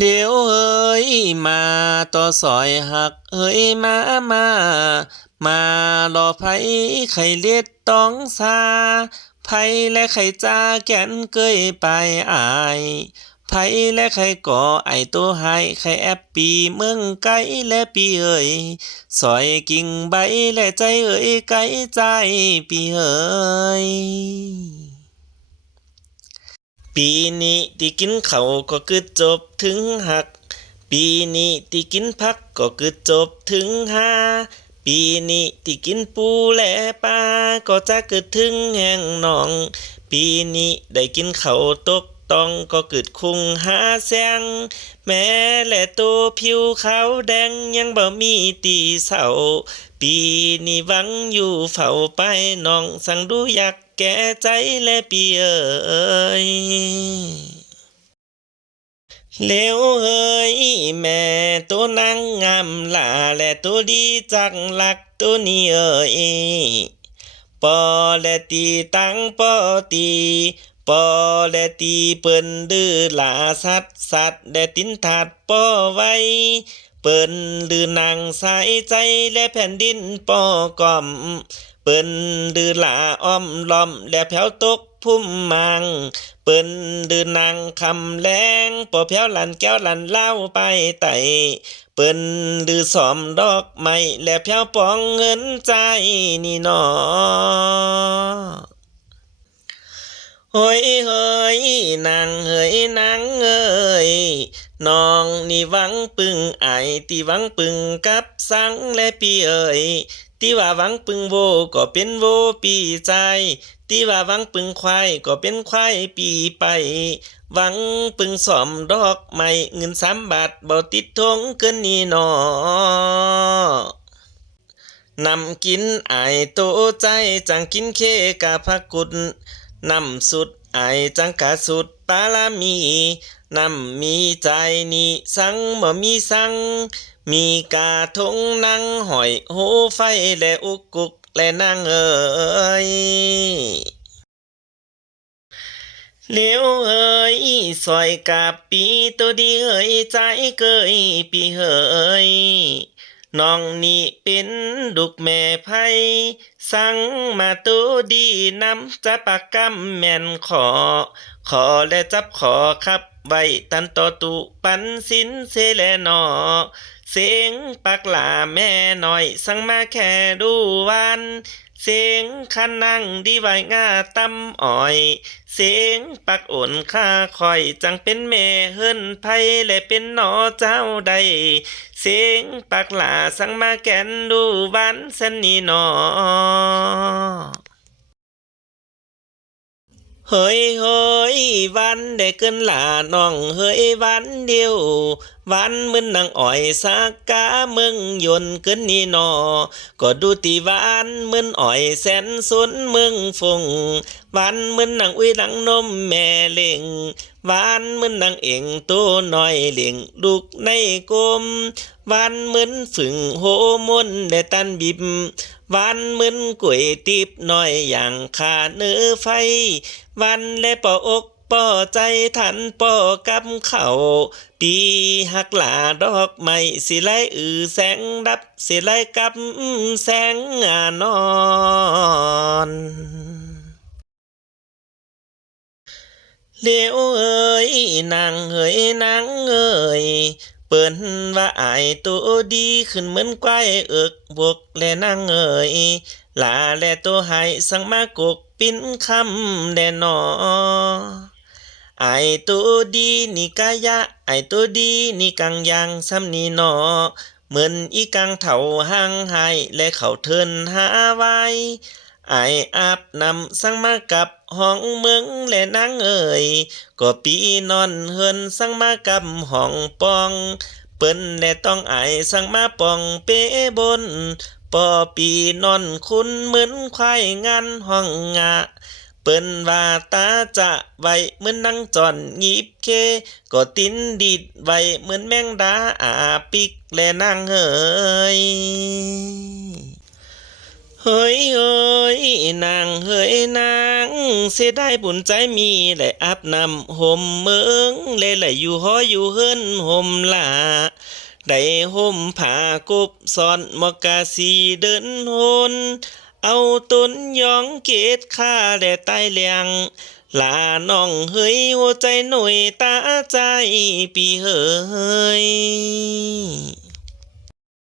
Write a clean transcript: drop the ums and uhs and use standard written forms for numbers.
เลี้ยวเอ้ยมาต่อซอยหักเอ้ยมารอไผไข่เล็ดต้องซาไผและไข่จ้าแก่นเกยไปอายไผและไข่ก่อไอตัวไห้ไข่แอปปีเมืองไกลและปีเอ้ยซอยกิ่งใบและใจเอ้ยไกลใจปีเอ้ย ปีนี้ที่กินเขาวก็คือจบถึงหักปีนี้ที่กินผักก็คือจบถึงหาปีนี้ที่กินปูและปลาก็จะเกิดถึงแห่งหนองปีนี้ได้กินเขาวตกต้องก็เกิดคุงหาแสงแม้และตัวผิวขาวแดงยังบ่มีตีเศร้าปีนี้หวังอยู่เฝ้าไปน้องสั่งดูอยากแก่ใจและปีเอ๋ย เลวเฮ้ยแม่ตัวนางงามลาและตัวดีจักลักตัวนี้เอ้ยปอและตีตังปอตีปอและตีเปิ้นดื้อหลาสัตว์และตินถาดปอไว้เปิ้นลือนางสายใจและแผ่นดินปอกอมเปิ้นดื้อหลาอ้อมล้อมและแผ่วตกพุ่มมัง เปิ้นดือนางคำแรงปอแพ้วหลันแก้วหลันเล่าไปไต่เปิ้นดือสอมดอกไม้และแพ้วปองเงินใจนี่นอเฮ้ยเฮ้ยนางเฮ้ยนางเอ้ยน้องนี่หวังปึงไอที่หวังปึงกับสังและปีเอ้ยที่ว่าหวังปึงโวก็เป็นโวปีใจที่ว่าหวังปึงควายก็เป็นควายปีไปหวังปึงสอมดอกไม้เงิน3 บาทบ่ติดทงเกินนี่นอนำกินไอายโตใจจังกินเคกะพักกุดนำสุดไอายจังกะสุดปาลามีนำมีใจนี่สังบ่มีสังมีกาทงนั่งหอยโหไฟและอุกกุกและนางเอ๋ย เลี้ยวเฮ้ยซอยกาปีตัวดีเฮ้ยใจเกยปีเฮ้ยน้องนี่เป็นดุกแม่ไพ่สั่งมาตัวดีนำจะปากกำแม่นขอและจับขอขับไว้ตันต่อตุปันสินเสแลนอเสียงปากหลาแม่หน่อยสั่งมาแค่ดูวันเสียงคันนั่งดีไว้ง่าตำอ้อย เสียงปักอ่นข้าคอยจังเป็นแม่เฮิรนไผและเป็นหนอเจ้าใดเสียงปักหลาสั่งมาแก่นดูวันสันนี่หนอ เฮ้ยเฮ้ยวันได้เกินหลาน้องเฮ้ยวันเดียววันมึนนางอ้อยสักกาเมืองยนต์เกินนี่นอก็ดูตีวันมึนอ้อยแสนสนเมืองฟงวันมึนนางอุ้ยหลังนมแม่เล่งวันมึนนางเอ่งตัวน้อยเล่งลูกในกลมวันมึนฝึ่งโหมนได้ตันบิบวันมึนก๋วยติบน้อยอย่างขาเนื้อไฟ วันและปอกปอใจทันปอกับเขาปีหักหลาดอกไม้สิไลแสงดับสิไลกับแสงนอนเลี้ยวเอ้ยนางเอ้ยนางเอ้ยเปิ้นว่าอายตัวดีขึ้นเหมือนควายเอิกบวกและนางเอ้ยลาและตัวหายสั่งมากกปิ้นคำแดนอไอตัวดีนี่กายะไอตัวดีนี่กังยังซ้ำนี่นอเหมือนอีกังเถาห่างหายและเขาเทินหาไว้ไออาบนำสั่งมากับห้องเมืองและนางเอ่ยก็ปีนอนเฮินสั่งมากับห้องปองเปิ้นและต้องไอสั่งมาปองเปบน ปอปีนอนคุณเหมือนควายงานห้องงะเปิ้นว่าตาจะไว้เหมือนนังจอนงีบเคก็ตินดิดไว้เหมือนแมงดาอาปิกและนางเฮยเ เฮ้ยเฮ้ยนางเฮ้ยนางเสียดายบุญใจมีและอาบน้ำห่มเมืองเลยไหลอยู่หออยู่เฮิรนห่มลาได้ห่มผ้ากบซ่อนมอกาสีเดินหนเอาต้นยองเกตข้าและใต้เลียงลาน้องเฮ้ยหัวใจหน่วยตาใจปีเฮ้ย